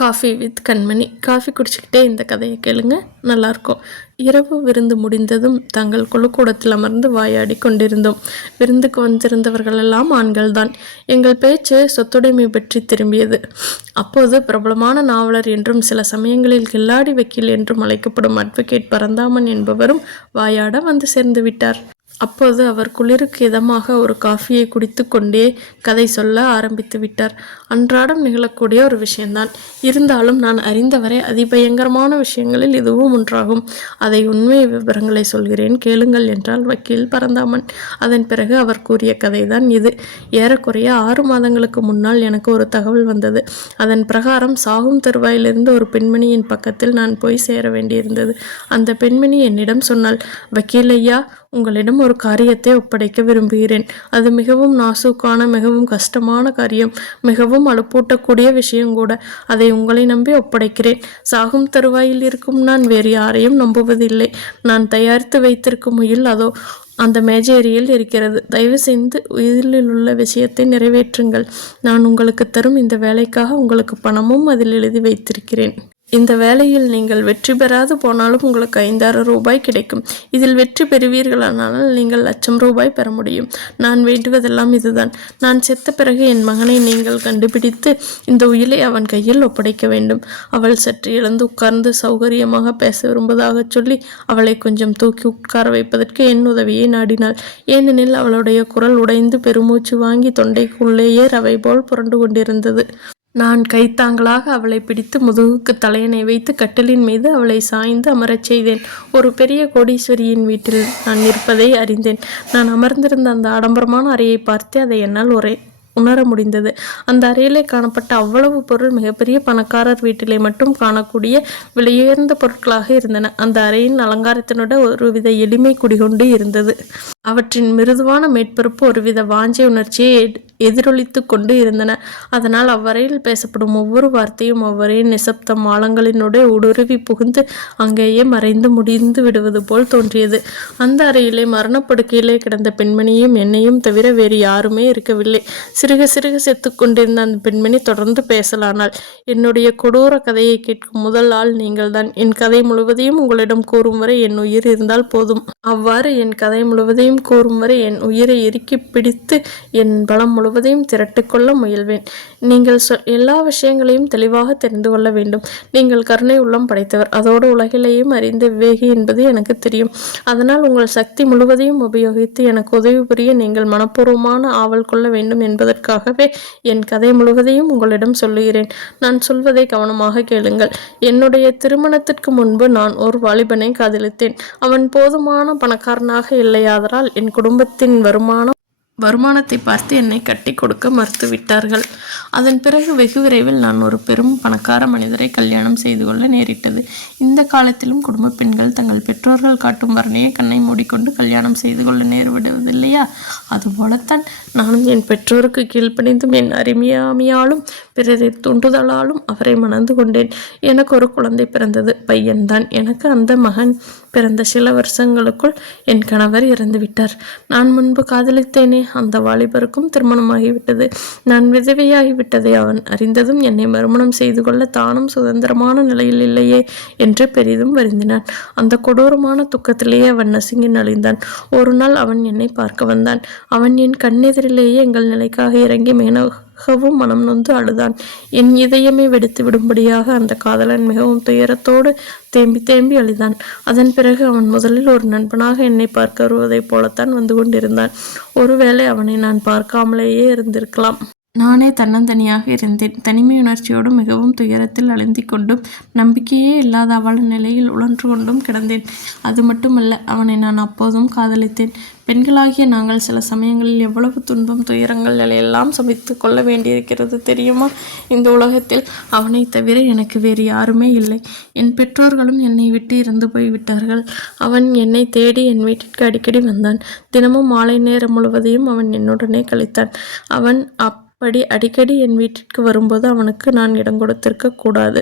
Coffee with Kanmani. Coffee குடிச்சிக்கிட்டே இந்த கதையை கேளுங்க, நல்லாயிருக்கும். இரவு விருந்து முடிந்ததும் தங்கள் குழுக்கூடத்தில் அமர்ந்து வாயாடி கொண்டிருந்தோம். விருந்துக்கு வந்திருந்தவர்களெல்லாம் ஆண்கள்தான். எங்கள் பேச்சு சொத்துடைமை பற்றி திரும்பியது. அப்போது பிரபலமான நாவலர் என்றும் சில சமயங்களில் கில்லாடி வக்கீல் என்றும் அழைக்கப்படும் அட்வொகேட் பரந்தாமன் என்பவரும் வாயாட வந்து சேர்ந்து விட்டார். அப்போது அவர் குளிருக்கு இதமாக ஒரு காஃபியை குடித்து கொண்டே கதை சொல்ல ஆரம்பித்து விட்டார். அன்றாடம் நிகழக்கூடிய ஒரு விஷயம்தான். இருந்தாலும் நான் அறிந்தவரை அதிபயங்கரமான விஷயங்களில் இதுவும் ஒன்றாகும். அதை உண்மை விவரங்களை சொல்கிறேன், கேளுங்கள் என்றால் வக்கீல் பரந்தாமன். அதன் பிறகு அவர் கூறிய கதைதான் இது. ஏறக்குறைய 6 மாதங்களுக்கு முன்னால் எனக்கு ஒரு தகவல் வந்தது. அதன் பிரகாரம் சாகும் தருவாயிலிருந்து ஒரு பெண்மணியின் பக்கத்தில் நான் போய் சேர வேண்டியிருந்தது. அந்த பெண்மணி என்னிடம் சொன்னாள், வக்கீல் ஐயா, உங்களிடம் ஒரு காரியத்தை ஒப்படைக்க விரும்புகிறேன். அது மிகவும் நாசூக்கான, மிகவும் கஷ்டமான காரியம், மிகவும் அலுப்பூட்டக்கூடிய விஷயம் கூட. அதை உங்களை நம்பி ஒப்படைக்கிறேன். சாகும் தருவாயில் இருக்கும் நான் வேறு யாரையும் நம்புவதில்லை. நான் தயாரித்து வைத்திருக்கும் உயில் அதோ அந்த மேஜேரியில் இருக்கிறது. தயவு செய்து உயிரில் உள்ள விஷயத்தை நிறைவேற்றுங்கள். நான் உங்களுக்கு தரும் இந்த வேலைக்காக உங்களுக்கு பணமும் அதில் எழுதி வைத்திருக்கிறேன். இந்த வேலையில் நீங்கள் வெற்றி பெறாது போனாலும் உங்களுக்கு 5,000 ரூபாய் கிடைக்கும். இதில் வெற்றி பெறுவீர்களானால் நீங்கள் ₹1,00,000 பெற முடியும். நான் வேண்டுவதெல்லாம் இதுதான். நான் செத்த பிறகு என் மகனை நீங்கள் கண்டுபிடித்து இந்த உயிலை அவன் கையில் ஒப்படைக்க வேண்டும். அவள் சற்று எழுந்து உட்கார்ந்து சௌகரியமாக பேச விரும்புவதாக சொல்லி அவளை கொஞ்சம் தூக்கி உட்கார வைப்பதற்கு என் உதவியை நாடினாள். ஏனெனில் அவளுடைய குரல் உடைந்து பெருமூச்சு வாங்கி தொண்டைக்குள்ளேயே ரவை போல் புரண்டு கொண்டிருந்தது. நான் கைத்தாங்களாக அவளை பிடித்து முதுகுக்கு தலையணை வைத்து கட்டிலின் மீது அவளை சாய்ந்து அமரச் செய்தேன். ஒரு பெரிய கோடீஸ்வரியின் வீட்டில் நான் இருப்பதை அறிந்தேன். நான் அமர்ந்திருந்த அந்த ஆடம்பரமான அறையை பார்த்து அதை என்னால் உணர முடிந்தது. அந்த அறையிலே காணப்பட்ட அவ்வளவு பொருள் மிகப்பெரிய பணக்காரர் வீட்டிலே மட்டும் காணக்கூடிய விலையுயர்ந்த பொருட்களாக இருந்தன. அந்த அறையின் அலங்காரத்தினுடன் ஒருவித எளிமை குடிகொண்டு இருந்தது. அவற்றின் மிருதுவான மேற்பரப்பு ஒருவித வாஞ்சை உணர்ச்சியை எதிரொலித்து கொண்டு இருந்தன. அதனால் அவ்வறையில் பேசப்படும் ஒவ்வொரு வார்த்தையும் அவ்வறையின் நிசப்தம் ஆழங்களினுடைய ஊடுருவி புகுந்து அங்கேயே மறைந்து முடிந்து விடுவது போல் தோன்றியது. அந்த அறையிலே மரணப்படுக்கையிலே கிடந்த பெண்மணியும் என்னையும் தவிர வேறு யாருமே இருக்கவில்லை. சிறுக சிறுக செத்து கொண்டிருந்த அந்த பெண்மணி தொடர்ந்து பேசலானாள். என்னுடைய கொடூர கதையை கேட்கும் முதல் ஆள் நீங்கள்தான். என் கதை முழுவதையும் உங்களிடம் கூறும் வரை என் உயிர் இருந்தால் போதும். அவ்வாறு என் கதை முழுவதையும் கூறும் வரை என் உயிரை இறுக்கி பிடித்து என் பலம் முழுவதையும் திரட்டிக்கொள்ள முயல்வேன். நீங்கள் எல்லா விஷயங்களையும் தெளிவாக தெரிந்து கொள்ள வேண்டும். நீங்கள் கருணை உள்ளம் படைத்தவர், அதோடு உலகிலேயும் அறிந்த விவேகி என்பது எனக்கு தெரியும். அதனால் உங்கள் சக்தி முழுவதையும் உபயோகித்து எனக்கு உதவி புரிய நீங்கள் மனப்பூர்வமான ஆவல் கொள்ள வேண்டும் என்பதற்காகவே என் கதை முழுவதையும் உங்களிடம் சொல்லுகிறேன். நான் சொல்வதை கவனமாக கேளுங்கள். என்னுடைய திருமணத்திற்கு முன்பு நான் ஒரு வாலிபனை காதலித்தேன். அவன் போதுமான பணக்காரனாக இல்லையாதலால் என் குடும்பத்தின் வருமானத்தை பார்த்து என்னை கட்டி கொடுக்க மறுத்துவிட்டார்கள். அதன் பிறகு வெகு விரைவில் நான் ஒரு பெரும் பணக்கார மனிதரை கல்யாணம் செய்து கொள்ள நேரிட்டது. இந்த காலத்திலும் குடும்ப பெண்கள் தங்கள் பெற்றோர்கள் காட்டும் வர்ணையை கண்ணை மூடிக்கொண்டு கல்யாணம் செய்து கொள்ள நேர்விடுவதில்லையா? அதுபோலத்தான் நானும் என் பெற்றோருக்கு கீழ்ப்பணிந்தும் என் அருமையாமையாலும் பிறரை தூண்டுதலாலும் அவரை மணந்து கொண்டேன். எனக்கு ஒரு குழந்தை பிறந்தது, பையன்தான். எனக்கு அந்த மகன் பிறந்த சில வருஷங்களுக்குள் என் கணவர் இறந்து விட்டார். நான் முன்பு காதலித்தேனே, அந்த வாலிபருக்கும் திருமணமாகிவிட்டது. நான் விதவையாகிவிட்டதை அவன் அறிந்ததும் என்னை மறுமணம் செய்து கொள்ள தானும் சுதந்திரமான நிலையில் இல்லையே என்று பெரிதும் வருந்தினான். அந்த கொடூரமான துக்கத்திலேயே அவன் நசுங்கி நலிந்தான். ஒரு நாள் அவன் என்னை பார்க்க வந்தான். அவன் என் கண்ணெதிரிலேயே எங்கள் நிலைக்காக இறங்கி மிகவும் மனம் நொந்து அழுதான். என் இதயமே வெடித்து விடும்படியாக அந்த காதலன் மிகவும் துயரத்தோடு தேம்பி தேம்பி அழுதான். அதன் பிறகு அவன் முதலில் ஒரு நண்பனாக என்னை பார்க்க வருவதைப் போலத்தான் வந்து கொண்டிருந்தான். ஒருவேளை அவனை நான் பார்க்காமலேயே இருந்திருக்கலாம். நானே தன்னந்தனியாக இருந்தேன். தனிமை உணர்ச்சியோடு மிகவும் துயரத்தில் அழுந்திக் கொண்டும் நம்பிக்கையே இல்லாத அவள் நிலையில் உழன்று கொண்டும் கிடந்தேன். அது மட்டுமல்ல, அவனை நான் அப்போதும் காதலித்தேன். பெண்களாகிய நாங்கள் சில சமயங்களில் எவ்வளவு துன்பம் துயரங்கள் எல்லாம் சமைத்து கொள்ள வேண்டியிருக்கிறது தெரியுமா? இந்த உலகத்தில் அவனை தவிர எனக்கு வேறு யாருமே இல்லை. என் பெற்றோர்களும் என்னை விட்டு இறந்து போய்விட்டார்கள். அவன் என்னை தேடி என் வீட்டிற்கு அடிக்கடி வந்தான். தினமும் மாலை நேரம் முழுவதையும் அவன் என்னுடனே கழித்தான். அவன் அடிக்கடி என் வீட்டிற்கு வரும்போது அவனுக்கு நான் இடம் கொடுத்திருக்க கூடாது.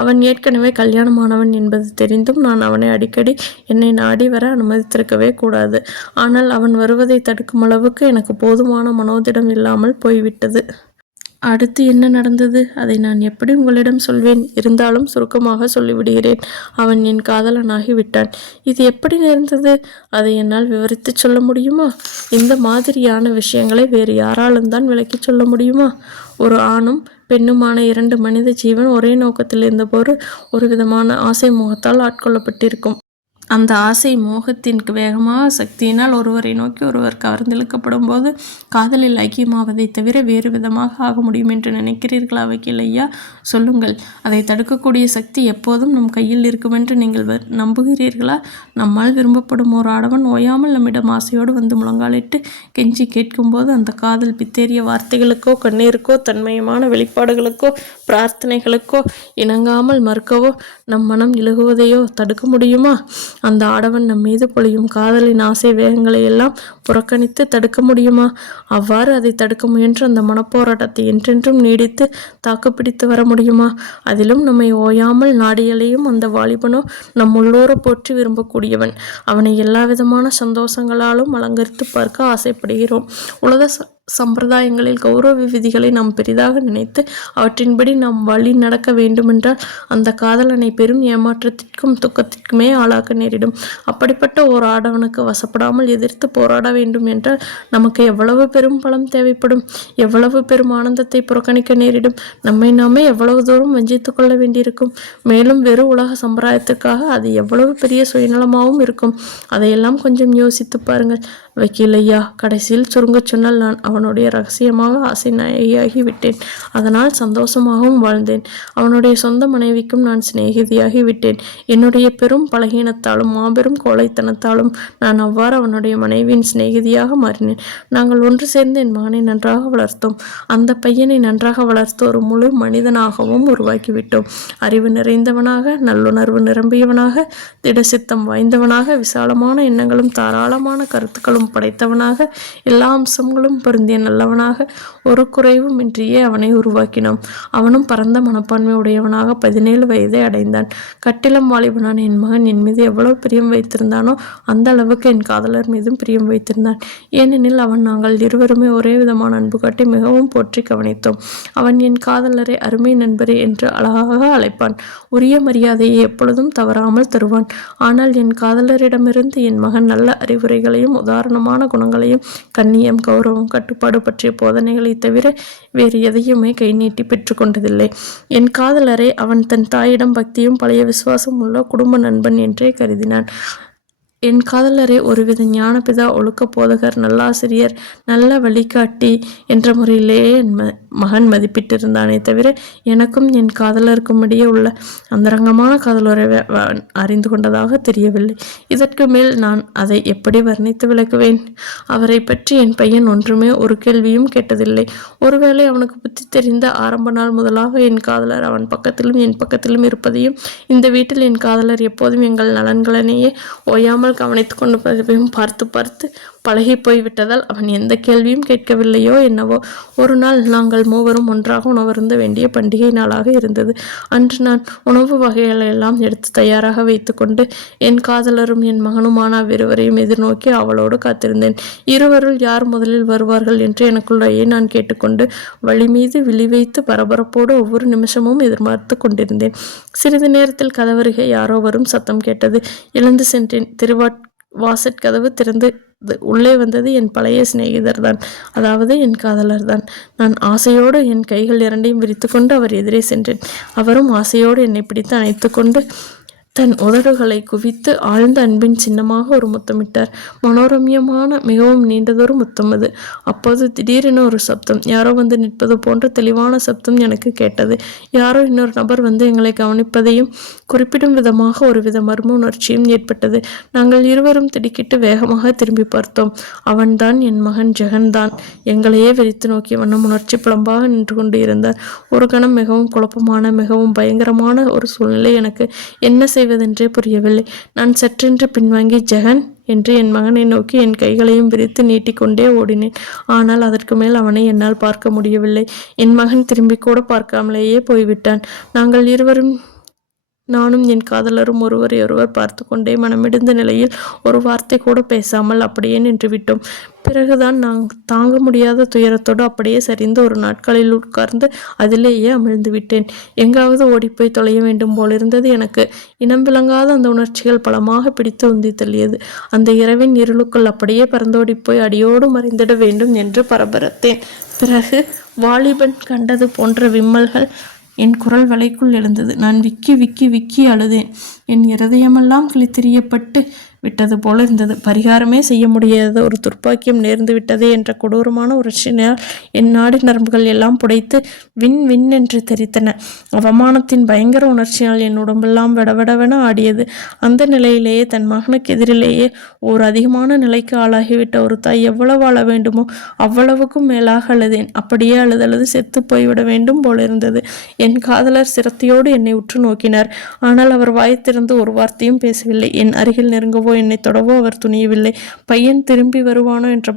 அவன் ஏற்கனவே கல்யாணமானவன் என்பது தெரிந்தும் நான் அவனை அடிக்கடி என்னை நாடி வர அனுமதித்திருக்கவே கூடாது. ஆனால் அவன் வருவதை தடுக்கும் அளவுக்கு எனக்கு போதுமான மனோதிடம் இல்லாமல் போய்விட்டது. அடுத்து என்ன நடந்தது அதை நான் எப்படி உங்களிடம் சொல்வேன்? இருந்தாலும் சுருக்கமாக சொல்லிவிடுகிறேன். அவன் என் காதலனாகி விட்டான். இது எப்படி நேர்ந்தது? அதை என்னால் விவரித்து சொல்ல முடியுமா? இந்த மாதிரியான விஷயங்களை வேறு யாராலும் தான் விளக்கி சொல்ல முடியுமா? ஒரு ஆணும் பெண்ணுமான 2 மனித ஜீவன் ஒரே நோக்கத்தில் இருந்தபோது ஒரு விதமான ஆசை மோகத்தால் ஆட்கொள்ளப்பட்டிருக்கும். அந்த ஆசை மோகத்தின் வேகமாக சக்தியினால் ஒருவரை நோக்கி ஒருவர் கவர்ந்திழுக்கப்படும் போது காதலில் ஐக்கியமாவதை தவிர வேறு விதமாக ஆக முடியும் என்று நினைக்கிறீர்களா வக்கீல் ஐயா? சொல்லுங்கள். அதை தடுக்கக்கூடிய சக்தி எப்போதும் நம் கையில் இருக்குமென்று நீங்கள் நம்புகிறீர்களா? நம்மால் விரும்பப்படும் ஒரு ஆடவன் ஓயாமல் நம்மிடம் ஆசையோடு வந்து முழங்காலிட்டு கெஞ்சி கேட்கும்போது அந்த காதல் பித்தேறிய வார்த்தைகளுக்கோ கண்ணீருக்கோ தன்மயமான வெளிப்பாடுகளுக்கோ பிரார்த்தனைகளுக்கோ இணங்காமல் மறுக்கவோ நம் மனம் இழுகுவதையோ தடுக்க முடியுமா? அந்த ஆடவன் நம் மீது பொழியும் காதலின் ஆசை வேகங்களை எல்லாம் புறக்கணித்து தடுக்க முடியுமா? அவ்வாறு அதை தடுக்க முயன்ற அந்த மனப்போராட்டத்தை என்றென்றும் நீடித்து தாக்குப்பிடித்து வர முடியுமா? அதிலும் நம்மை ஓயாமல் நாடியலையும் அந்த வாலிபனோ நம் உள்ளூர போற்றி விரும்பக்கூடியவன். அவனை எல்லா விதமான சந்தோஷங்களாலும் அலங்கரித்து பார்க்க ஆசைப்படுகிறோம். உலக சம்பிரதாயங்களில் கௌரவ விதிகளை நாம் பெரிதாக நினைத்து அவற்றின்படி நாம் வழி நடக்க வேண்டுமென்றால் அந்த காதலனை பெரும் ஏமாற்றத்திற்கும் துக்கத்திற்குமே ஆளாக்க நேரிடும். அப்படிப்பட்ட ஓர் ஆடவனுக்கு வசப்படாமல் எதிர்த்து போராட வேண்டும் என்றால் நமக்கு எவ்வளவு பெரும் பலம் தேவைப்படும்? எவ்வளவு பெரும் ஆனந்தத்தை புறக்கணிக்க நேரிடும்? நம்மை நாமே எவ்வளவு தூரம் வஞ்சித்து கொள்ள வேண்டியிருக்கும்? மேலும் வெறும் உலக சம்பிரதாயத்திற்காக அது எவ்வளவு பெரிய சுயநலமாகவும் இருக்கும். அதையெல்லாம் கொஞ்சம் யோசித்து பாருங்கள் வக்கீல் ஐயா. கடைசியில் சுருங்கச் சொன்னால் நான் அவனுடைய ரகசியமாக ஆசை நாயகியாகி விட்டேன். அதனால் சந்தோஷமாகவும் வாழ்ந்தேன். அவனுடைய சொந்த மனைவிக்கும் நான் சிநேகிதியாகி விட்டேன். என்னுடைய பெரும் பலகீனத்தாலும் மாபெரும் கோழைத்தனத்தாலும் நான் அவ்வாறு அவனுடைய மனைவியின் சிநேகிதியாக மாறினேன். நாங்கள் ஒன்று சேர்ந்து என் மகனை நன்றாக வளர்த்தோம். அந்த பையனை நன்றாக வளர்த்து ஒரு முழு மனிதனாகவும் உருவாக்கிவிட்டோம். அறிவு நிறைந்தவனாக, நல்லுணர்வு நிரம்பியவனாக, திடசித்தம் வாய்ந்தவனாக, விசாலமான எண்ணங்களும் தாராளமான கருத்துக்களும் படைத்தவனாக, எல்லா அம்சங்களும் பொருந்திய நல்லவனாக, ஒரு குறைவும் இன்றியே அவனை உருவாக்கினோம். அவனும் பரந்த மனப்பான்மை உடையவனாக 17 வயதை அடைந்தான். கட்டிலம் வாலிபனான என் மகன் என் மீது எவ்வளவு பிரியம் வைத்திருந்தானோ அந்த அளவுக்கு என் காதலர் மீதும் பிரியம் வைத்திருந்தான். ஏனெனில் நாங்கள் இருவருமே ஒரே விதமான அன்பு காட்டி மிகவும் போற்றி கவனித்தோம். அவன் என் காதலரை அருமை நண்பரே என்று அழகாக அழைப்பான். உரிய மரியாதையை எப்பொழுதும் தவறாமல் தருவான். ஆனால் என் காதலரிடமிருந்து என் மகன் நல்ல அறிவுரைகளையும் உதாரணமான குணங்களையும் கண்ணியம், கௌரவம், கட்டுப்பாடு பற்றிய போதனைகளை தவிர வேறு எதையுமே கை நீட்டி பெற்றுக்கொண்டதில்லை. என் காதலரை அவன் தன் தாயிடம் பக்தியும் பழைய விசுவாசம் உள்ள குடும்ப நண்பன் என்றே கருதினான். என் காதலரை ஒருவித ஞானபிதா, ஒழுக்க போதகர், நல்லாசிரியர், நல்ல வழிகாட்டி என்ற முறையிலேயே என் மகன் தவிர எனக்கும் என் காதலருக்கும் இடையே உள்ள அந்தரங்கமான காதலுறவை அறிந்து கொண்டதாக தெரியவில்லை. இதற்கு மேல் நான் அதை எப்படி வர்ணித்து விளக்குவேன்? அவரை பற்றி என் பையன் ஒன்றுமே ஒரு கேள்வியும் கேட்டதில்லை. ஒருவேளை அவனுக்கு புத்தி தெரிந்த ஆரம்ப நாள் முதலாக என் காதலர் அவன் பக்கத்திலும் என் பக்கத்திலும் இருப்பதையும், இந்த வீட்டில் என் காதலர் எப்போதும் எங்கள் நலன்களனையே ஓயாமல் கவனித்து கொண்டு பார்த்து பார்த்து பழகி போய்விட்டதால் அவன் எந்த கேள்வியும் கேட்கவில்லையோ என்னவோ. ஒரு நாள் நாங்கள் மூவரும் ஒன்றாக உணவருந்த வேண்டிய பண்டிகை நாளாக இருந்தது. அன்று நான் உணவு வகைகளை எல்லாம் எடுத்து தயாராக வைத்து கொண்டு என் காதலரும் என் மகனுமான அவ்விருவரையும் எதிர்நோக்கி அவளோடு காத்திருந்தேன். இருவருள் யார் முதலில் வருவார்கள் என்று எனக்குள்ளேயே நான் கேட்டுக்கொண்டு வழி மீது விழி வைத்து பரபரப்போடு ஒவ்வொரு நிமிஷமும் எதிர்பார்த்து கொண்டிருந்தேன். சிறிது நேரத்தில் கதவருகே யாரோ வரும் சத்தம் கேட்டது. எழுந்து சென்றேன். வாசற்கதவு திறந்து உள்ளே வந்தது என் பழைய சிநேகிதர் தான், அதாவது என் காதலர் தான். நான் ஆசையோடு என் கைகள் இரண்டையும் விரித்து கொண்டு அவர் எதிரே சென்றேன். அவரும் ஆசையோடு என்னை பிடித்து அணைத்து கொண்டு தன் உதடுகளை குவித்து ஆழ்ந்த அன்பின் சின்னமாக ஒரு முத்தமிட்டார். மனோரம்யமான மிகவும் நீண்டதொரு முத்தம் அது. அப்போது திடீரென ஒரு சப்தம், யாரோ வந்து நிற்பது போன்ற தெளிவான சப்தம் எனக்கு கேட்டது. யாரோ இன்னொரு நபர் வந்து எங்களை கவனிப்பதையும் குறிப்பிடும் விதமாக ஒருவித மர்ம உணர்ச்சியும் ஏற்பட்டது. நாங்கள் இருவரும் திடுக்கிட்டு வேகமாக திரும்பி பார்த்தோம். அவன்தான் என் மகன் ஜெகன் தான். எங்களையே வெறித்து நோக்கிய வண்ணம் உணர்ச்சி புலம்பாக நின்று கொண்டு இருந்தார். ஒரு கணம் மிகவும் குழப்பமான, மிகவும் பயங்கரமான ஒரு சூழ்நிலை. எனக்கு என்ன செய்வதென்றே புரியவில்லை. நான் சற்றென்று பின்வாங்கி ஜெகன் என்று என் மகனை நோக்கி என் கைகளையும் விரித்து நீட்டிக்கொண்டே ஓடினேன். ஆனால் அதற்கு மேல் அவனை என்னால் பார்க்க முடியவில்லை. என் மகன் திரும்பி கூட பார்க்காமலேயே போய்விட்டான். நாங்கள் இருவரும் நானும் என் காதலரும் ஒருவரையொருவர் பார்த்து கொண்டே மனமிடிந்த நிலையில் ஒரு வார்த்தை கூட பேசாமல் அப்படியே நின்றுவிட்டோம். பிறகுதான் நான் தாங்க முடியாத துயரத்தோடு அப்படியே சரிந்து ஒரு நாட்களில் உட்கார்ந்து அதிலேயே அமிழ்ந்து விட்டேன். எங்காவது ஓடிப்போய் தொலைய வேண்டும் போலிருந்தது எனக்கு. இனம் விளங்காத அந்த உணர்ச்சிகள் பலமாக பிடித்து உந்தி தள்ளியது. அந்த இரவின் இருளுக்குள் அப்படியே பறந்தோடிப்போய் அடியோடு மறைந்திட வேண்டும் என்று பரபரத்தேன். பிறகு வாலிபன் கண்டது போன்ற விம்மல்கள் என் குரல் வலைக்குள் எழுந்தது. நான் விக்கி விக்கி விக்கி அழுதேன். என் இருதயமெல்லாம் கிழித்தெறியப்பட்டு விட்டது போல இருந்தது. பரிகாரமே செய்ய முடியாத ஒரு துர்ப்பாக்கியம் நேர்ந்து விட்டதே என்ற கொடூரமான உணர்ச்சியினால் என் நாடி நரம்புகள் எல்லாம் புடைத்து விண் விண் என்று தெரித்தன. அவமானத்தின் பயங்கர உணர்ச்சியால் என் உடம்பெல்லாம் விடவிடவென ஆடியது. அந்த நிலையிலேயே தன் மகனுக்கு எதிரிலேயே ஒரு அதிகமான நிலைக்கு ஆளாகிவிட்ட ஒரு தாய் எவ்வளவு அழ வேண்டுமோ அவ்வளவுக்கும் மேலாக அழுதேன். அப்படியே அழுதழுது செத்து போய்விட வேண்டும் போலிருந்தது. என் காதலர் சிரத்தையோடு என்னை உற்று நோக்கினார். ஆனால் அவர் வாய் திறந்து ஒரு வார்த்தையும் பேசவில்லை. என் அருகில் நெருங்கவோ என்னை தொடவோ அவர் துணியவில்லை. பையன் திரும்பி வருவானோ என்ற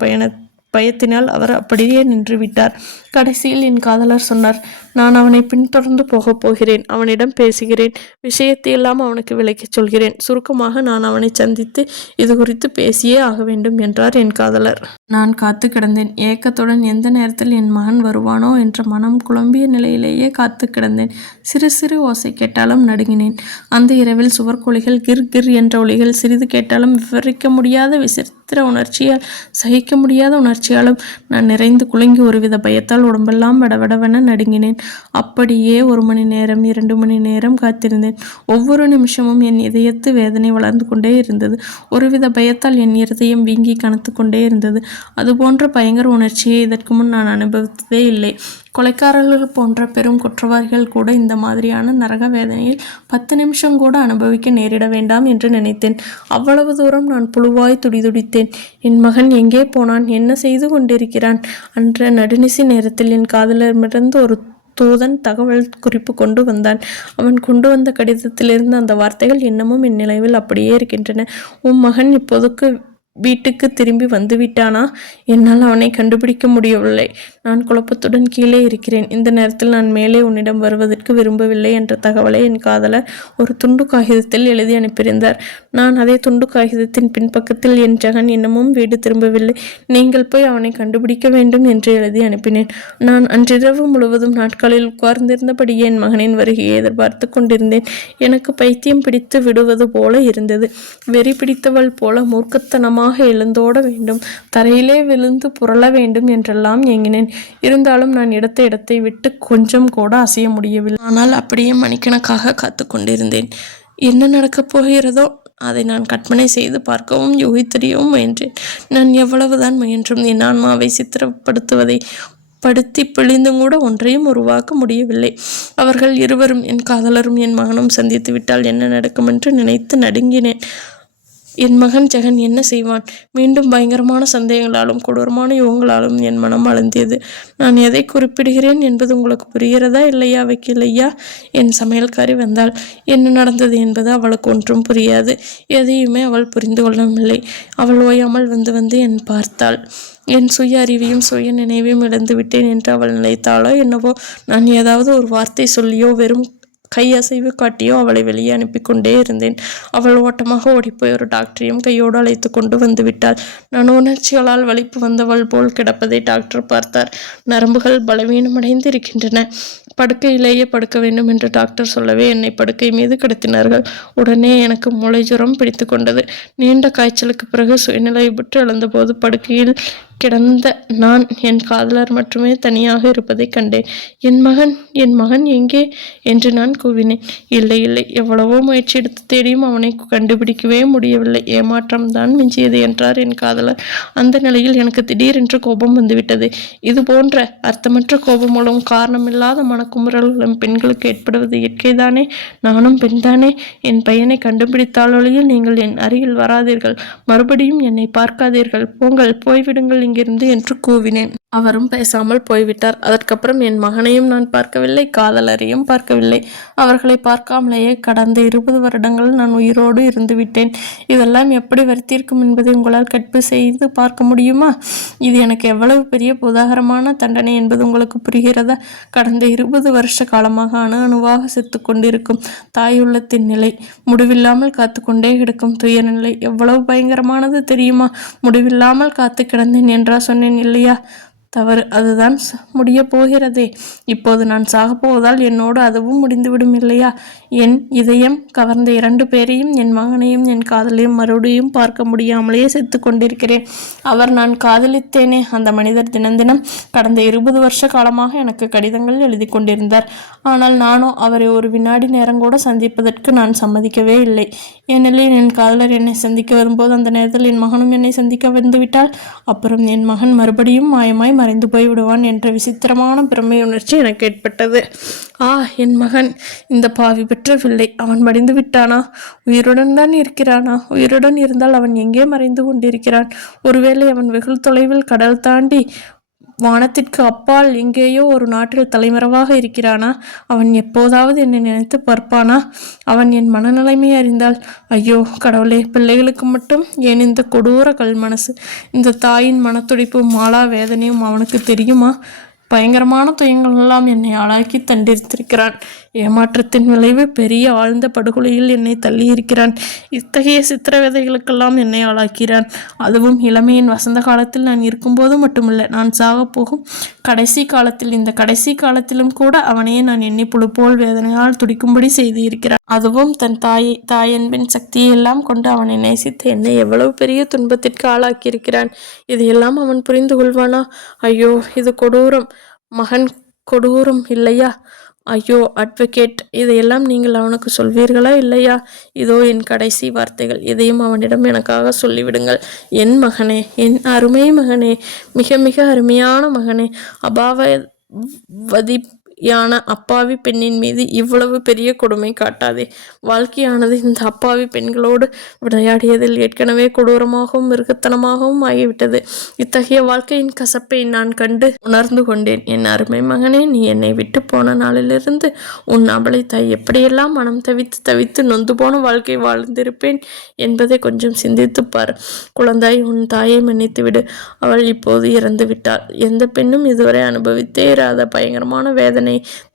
பயத்தினால் அவர் அப்படியே நின்று விட்டார். கடைசியில் என் காதலர் சொன்னார், நான் அவனை பின்தொடர்ந்து போகப் போகிறேன். அவனிடம் பேசுகிறேன். விஷயத்தையெல்லாம் அவனுக்கு விளக்கிச் சொல்கிறேன். சுருக்கமாக நான் அவனை சந்தித்து இது குறித்து பேசியே ஆக வேண்டும் என்றார் என் காதலர். நான் காத்து கிடந்தேன். ஏக்கத்துடன் எந்த நேரத்தில் என் மகன் வருவானோ என்ற மனம் குழம்பிய நிலையிலேயே காத்து கிடந்தேன். சிறு சிறு ஓசை கேட்டாலும் நடுங்கினேன். அந்த இரவில் சுவர்கொலிகள் கிர் கிர் என்ற ஒலிகள் சிறிது கேட்டாலும் விவரிக்க முடியாத விசித்திர உணர்ச்சியால் சகிக்க முடியாத உணர்ச்சியாலும் நான் நிறைந்து குலுங்கி ஒருவித பயத்தால் உடம்பெல்லாம் வடவடவென நடுங்கினேன். அப்படியே 1 மணி நேரம் 2 மணி நேரம் காத்திருந்தேன். ஒவ்வொரு நிமிஷமும் என் இதயத்து வேதனை வளர்ந்து கொண்டே இருந்தது. ஒருவித பயத்தால் என் இருதயம் வீங்கி கனத்து கொண்டே இருந்தது. அதுபோன்ற பயங்கர உணர்ச்சியை இதற்கு முன் நான் அனுபவித்ததே இல்லை. கொலைக்காரர்கள் போன்ற பெரும் குற்றவாளிகள் கூட இந்த மாதிரியான நரக வேதனையில் 10 நிமிஷம் கூட அனுபவிக்க நேரிட வேண்டாம் என்று நினைத்தேன். அவ்வளவு தூரம் நான் புழுவாய் துடிதுடித்தேன். என் மகன் எங்கே போனான்? என்ன செய்து கொண்டிருக்கிறான்? அன்ற நடுநிசி நேரத்தில் என் காதலரிடமிருந்து ஒரு தூதன் தகவல் குறிப்பு கொண்டு வந்தான். அவன் கொண்டு வந்த கடிதத்திலிருந்து அந்த வார்த்தைகள் இன்னமும் என் நினைவில் அப்படியே இருக்கின்றன. உன் மகன் இப்போதுக்கு வீட்டுக்கு திரும்பி வந்துவிட்டானா? என்னால் அவனை கண்டுபிடிக்க முடியவில்லை. நான் குழப்பத்துடன் கீழே இருக்கிறேன். இந்த நேரத்தில் நான் மேலே உன்னிடம் வருவதற்கு விரும்பவில்லை என்ற தகவலை என் காதலர் ஒரு துண்டு காகிதத்தில் எழுதி அனுப்பியிருந்தார். நான் அதே துண்டு காகிதத்தின் பின்பக்கத்தில் என் ஜகன் இன்னமும் வீடு திரும்பவில்லை, நீங்கள் போய் அவனை கண்டுபிடிக்க வேண்டும் என்று எழுதி அனுப்பினேன். நான் அன்றிரவு முழுவதும் நாட்களில் உட்கார்ந்திருந்தபடியே என் மகனின் வருகையை எதிர்பார்த்து கொண்டிருந்தேன். எனக்கு பைத்தியம் பிடித்து விடுவது போல இருந்தது. வெறி பிடித்தவள் போல மூர்க்கத்தனமாக எழுந்தோட வேண்டும், தரையிலே விழுந்து புரள வேண்டும் என்றெல்லாம் ஏங்கினேன். இருந்தாலும் நான் இடத்தை விட்டு கொஞ்சம் கூட அசைய முடியவில்லை. ஆனால் அப்படியே மணிக்கணக்காக காத்து கொண்டிருந்தேன். என்ன நடக்கப் போகிறதோ அதை நான் கற்பனை செய்து பார்க்கவும் யூகித்தறியவும் முயன்றேன். நான் எவ்வளவுதான் முயன்றும் என் ஆன்மாவை சித்திரப்படுத்துவதை படுத்தி பிழிந்தும் கூட ஒன்றையும் உருவாக்க முடியவில்லை. அவர்கள் இருவரும், என் காதலரும் என் மகனும் சந்தித்து விட்டால் என்ன நடக்கும் என்று நினைத்து நடுங்கினேன். என் மகன் ஜெகன் என்ன செய்வான்? மீண்டும் பயங்கரமான சந்தேகங்களாலும் கொடூரமான யுகங்களாலும் என் மனம் அழுந்தியது. நான் எதை குறிப்பிடுகிறேன் என்பது உங்களுக்கு புரிகிறதா இல்லையா வக்கீலையா? என் சமையல்காரி வந்தாள். என்ன நடந்தது என்பது அவளுக்கு ஒன்றும் புரியாது. எதையுமே அவள் புரிந்து கொள்ளவில்லை. அவள் ஓயாமல் வந்து என் பார்த்தாள். என் சுய அறிவையும் சுய நினைவையும் இழந்து விட்டேன் என்று அவள் நினைத்தாளோ என்னவோ. நான் ஏதாவது ஒரு வார்த்தை சொல்லியோ வெறும் கையசைவு காட்டியோ அவளை வெளியே அனுப்பி கொண்டே இருந்தேன். அவள் ஓட்டமாக ஓடிப்போய் ஒரு டாக்டரையும் கையோடு அழைத்து கொண்டு வந்து விட்டாள். நான் உணர்ச்சிகளால் வலிப்பு வந்தவள் போல் கிடப்பதை டாக்டர் பார்த்தார். நரம்புகள் பலவீனமடைந்து இருக்கின்றன. படுக்கையிலேயே படுக்க வேண்டும் என்று டாக்டர் சொல்லவே என்னை படுக்கை மீது கிடத்தினார்கள். உடனே எனக்கு மூளை ஜுரம் பிடித்து கொண்டது. நீண்ட காய்ச்சலுக்கு பிறகு சுயநிலை விட்டு எழுந்தபோது படுக்கையில் கிடந்த நான் என் காதலர் மட்டுமே தனியாக இருப்பதை கண்டேன். என் மகன் எங்கே என்று நான் கூவினேன். இல்லை, எவ்வளவோ முயற்சி எடுத்து தேடியும் அவனை கண்டுபிடிக்கவே முடியவில்லை. ஏமாற்றம் தான் மிஞ்சியது என்றார் என் காதலர். அந்த நிலையில் எனக்கு திடீரென்று கோபம் வந்துவிட்டது. இது போன்ற அர்த்தமற்ற கோபம் மூலம் காரணமில்லாத மனக்குமுறல்களும் பெண்களுக்கு ஏற்படுவது இயற்கைதானே. நானும் பெண்தானே. என் பையனை கண்டுபிடித்தாலொழியில் நீங்கள் என் அருகில் வராதீர்கள். மறுபடியும் என்னை பார்க்காதீர்கள். போங்கள், போய்விடுங்கள் இங்கிருந்து என்று கூவினேன். அவரும் பேசாமல் போய்விட்டார். அதற்கப்புறம் என் மகனையும் நான் பார்க்கவில்லை, காதலரையும் பார்க்கவில்லை. அவர்களை பார்க்காமலேயே கடந்த 20 வருடங்கள் நான் உயிரோடு இருந்து விட்டேன். இதெல்லாம் எப்படி வருத்தியிருக்கும் என்பதை உங்களால் கற்பு செய்து பார்க்க முடியுமா? இது எனக்கு எவ்வளவு பெரிய உதாகரமான தண்டனை என்பது உங்களுக்கு புரிகிறதா? கடந்த 20 வருஷ காலமாக அணு அணுவாக செத்து கொண்டிருக்கும் தாயுள்ளத்தின் நிலை, முடிவில்லாமல் காத்து கொண்டே கிடக்கும் துயர நிலை எவ்வளவு பயங்கரமானது தெரியுமா? முடிவில்லாமல் காத்து கிடந்தேன் என்றா சொன்னேன் இல்லையா? தவறு, அதுதான் முடிய போகிறதே. இப்போது நான் சாகப்போவதால் என்னோடு அதுவும் முடிந்துவிடும் இல்லையா? என் இதயம் கவர்ந்த 2 பேரையும், என் மகனையும் என் காதலையும் மறுபடியும் பார்க்க முடியாமலேயே செத்து கொண்டிருக்கிறேன். அவர் நான் காதலித்தேனே அந்த மனிதர் தினம் கடந்த 20 வருஷ காலமாக எனக்கு கடிதங்கள் எழுதி கொண்டிருந்தார். ஆனால் நானோ அவரை ஒரு வினாடி நேரம் கூட சந்திப்பதற்கு நான் சம்மதிக்கவே இல்லை. ஏனெனில் என் காதலர் என்னை சந்திக்க வரும்போது அந்த நேரத்தில் என் மகனும் என்னை சந்திக்க வந்துவிட்டால் அப்புறம் என் மகன் மறுபடியும் மாயமாய் மறைந்து போய் விடுவான் என்ற விசித்திரமான பிரமை உணர்ச்சி எனக்கு ஏற்பட்டது. என் மகன், இந்த பாவி பெற்ற பிள்ளை, அவன் மடிந்து விட்டானா? உயிருடன் தான் இருக்கிறானா? உயிருடன் இருந்தால் அவன் எங்கே மறைந்து கொண்டிருக்கிறான்? ஒருவேளை அவன் வெகு தொலைவில் கடல் தாண்டி வானத்திற்கு அப்பால் எங்கேயோ ஒரு நாட்டில் தலைமறைவாக இருக்கிறானா? அவன் எப்போதாவது என்னை நினைத்து பார்ப்பானா? அவன் என் மனநிலைமை அறிந்தால், ஐயோ கடவுளே, பிள்ளைகளுக்கு மட்டும் ஏன் இந்த கொடூர கல் மனசு? இந்த தாயின் மனத்துடிப்பும் மாலா வேதனையும் அவனுக்கு தெரியுமா? பயங்கரமான துயங்கள் எல்லாம் என்னை ஆளாக்கி தண்டித்திருக்கிறான். ஏமாற்றத்தின் விளைவு பெரிய ஆழ்ந்த படுகொலையில் என்னை தள்ளியிருக்கிறான். இத்தகைய சித்திரவதைகளுக்கெல்லாம் என்னை ஆளாக்கிறான். அதுவும் இளமையின் வசந்த காலத்தில் நான் இருக்கும்போது மட்டுமில்லை, நான் சாகப்போகும் கடைசி காலத்தில், இந்த கடைசி காலத்திலும் கூட அவனையே நான் எண்ணி புழு போல் வேதனையால் துடிக்கும்படி செய்து இருக்கிறான். அதுவும் தன் தாயன்பின் சக்தியை எல்லாம் கொண்டு அவனை நேசித்து என்னை எவ்வளவு பெரிய துன்பத்திற்கு ஆளாக்கியிருக்கிறான். இதையெல்லாம் அவன் புரிந்து கொள்வானா? ஐயோ, இது கொடூரம். மகன், கொடூரம் இல்லையா? ஐயோ அட்வொகேட், இதையெல்லாம் நீங்கள் அவனுக்கு சொல்வீர்களா இல்லையா? இதோ என் கடைசி வார்த்தைகள், இதையும் அவனிடம் எனக்காக சொல்லிவிடுங்கள். என் மகனே, என் அருமை மகனே, மிக மிக அருமையான மகனே, அபாவதி யான அப்பாவி பெண்ணின் மீது இவ்வளவு பெரிய கொடுமை காட்டாதே. வாழ்க்கையானது இந்த அப்பாவி பெண்களோடு விளையாடியதில் ஏற்கனவே கொடூரமாகவும் மிருகத்தனமாகவும் ஆகிவிட்டது. இத்தகைய வாழ்க்கையின் கசப்பை நான் கண்டு உணர்ந்து கொண்டேன். என் அருமை மகனே, நீ என்னை விட்டு போன நாளிலிருந்து உன் அபலை தாய் எப்படியெல்லாம் மனம் தவித்து நொந்து போன வாழ்க்கை வாழ்ந்திருப்பேன் என்பதை கொஞ்சம் சிந்தித்துப்பார். குழந்தாய், உன் தாயை மன்னித்து விடு. அவள் இப்போது இறந்து விட்டாள். எந்த பெண்ணும் இதுவரை அனுபவித்தே இராத பயங்கரமான வேதனை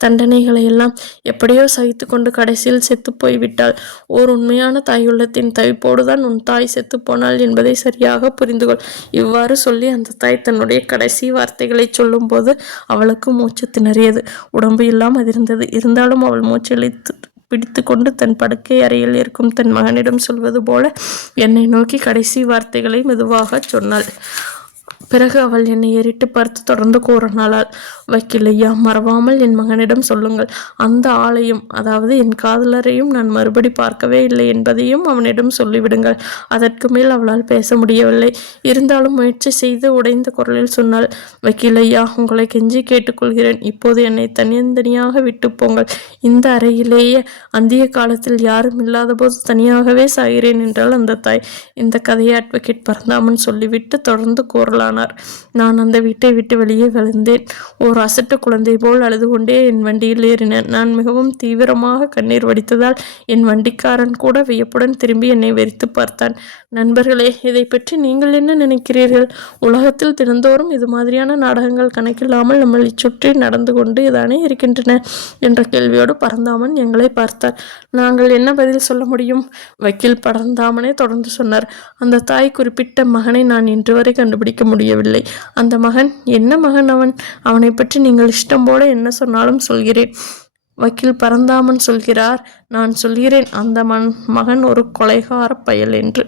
தண்டனைகளை எல்லாம் எப்படியோ சகித்து கொண்டு கடைசியில் செத்து போய்விட்டாள். ஓர் உண்மையான தாயுள்ளத்தின் தவிப்போடுதான் உன் தாய் செத்து போனாள் என்பதை சரியாக புரிந்துகொள். இவ்வாறு சொல்லி அந்த தாய் தன்னுடைய கடைசி வார்த்தைகளை சொல்லும் போது அவளுக்கு மூச்சு திணறியது. உடம்பு எல்லாம் அதிர்ந்தது. இருந்தாலும் அவள் மூச்சளித்து பிடித்து கொண்டு தன் படுக்கை அறையில் இருக்கும் தன் மகனிடம் சொல்வது போல என்னை நோக்கி கடைசி வார்த்தைகளை மெதுவாக சொன்னாள். பிறகு அவள் என்னை ஏறிட்டு பார்த்து தொடர்ந்து கூறினாள், வக்கீல் ஐயா, மறவாமல் என் மகனிடம் சொல்லுங்கள். அந்த ஆளையும், அதாவது என் காதலரையும் நான் மறுபடி பார்க்கவே இல்லை என்பதையும் அவனிடம் சொல்லிவிடுங்கள். அதற்கு மேல் அவளால் பேச முடியவில்லை. இருந்தாலும் முயற்சி செய்து உடைந்த குரலில் சொன்னாள், வக்கீல் ஐயா, உங்களை கெஞ்சி கேட்டுக்கொள்கிறேன். இப்போது என்னை தனியாக விட்டு போங்கள். இந்த அறையிலேயே அந்திய காலத்தில் யாரும் இல்லாத போது தனியாகவே சாகிறேன் என்றாள் அந்த தாய். இந்த கதையை அட்வொகேட் பரந்தாமன் சொல்லிவிட்டு தொடர்ந்து கூறலானார். நான் அந்த வீட்டை விட்டு வெளியே விழுந்தேன். ஓர் அசட்டு குழந்தை போல் அழுது கொண்டே என் வண்டியில் ஏறினேன். நான் மிகவும் தீவிரமாக கண்ணீர் வடித்ததால் என் வண்டிக்காரன் கூட வியப்புடன் திரும்பி என்னை வெறித்து பார்த்தான். நண்பர்களே, இதை பற்றி நீங்கள் என்ன நினைக்கிறீர்கள்? உலகத்தில் தினந்தோறும் இது மாதிரியான நாடகங்கள் கணக்கில்லாமல் நம்மளை சுற்றி நடந்து கொண்டு தானே இருக்கின்றன என்ற கேள்வியோடு பரந்தாமன் எங்களை பார்த்தார். நாங்கள் என்ன பதில் சொல்ல முடியும்? வக்கீல் பரந்தாமனே தொடர்ந்து சொன்னார், அந்த தாய் குறிப்பிட்ட மகனை நான் இன்று வரை கண்டுபிடிக்க முடியவில்லை. அந்த மகன் என்ன மகன்? அவனை பற்றி நீங்கள் இஷ்டம் போல என்ன சொன்னாலும் சொல்கிறேன். வக்கீல் பரந்தாமன் சொல்கிறார், நான் சொல்கிறேன், அந்த மகன் ஒரு கொலைகார பயல் என்று.